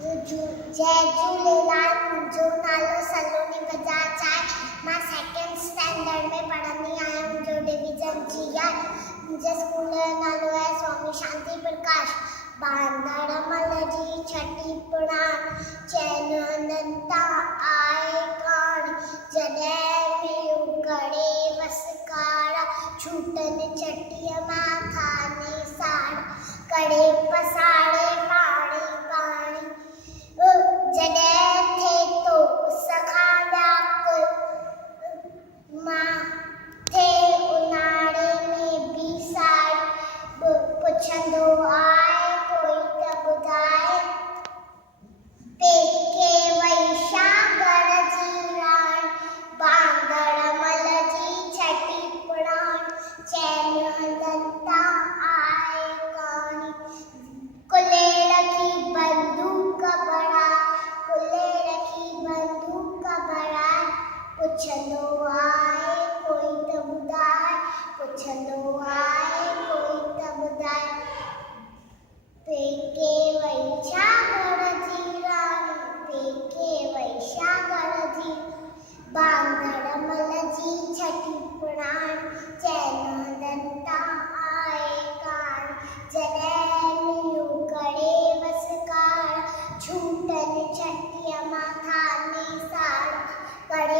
जय झूलेलाल। मुंहिंजो नालो सलोनी बजाज आहे। मां सेकेंड स्टैंडर्ड में पढ़ंदी आहियां। मुंहिंजो डिवीज़न जी आहे। मुंहिंजे स्कूल जो नालो आहे स्वामी शांति प्रकाश। बांदर मल जी छठी पुराण चैन अनंता आए कान जॾहिं में करे वसकारा छूटन चटीअ मां थाने साड़ करे पसाड़े पाणी पाणी जॾहिं थे तो सखा व्याकुल माथे उन्हारे में बि साड़ पुछंदो आहे कोई त ॿुधाए पेके वई छा घर जी राण बांदर मल जी छठी पुराण चैन हंधंता आए कानी कुले रखी बंदूक बढ़ाए पुछंदो आहे कोई त ॿुधाए पेके वई छा घर जी राणी पेके वई छा घर जी बांदर मल जी छठी पुराण चैन हंधंता आए कान जॾहिं मींहुं करे वसकारा छूटन चटीअ मां थाने साड़ करे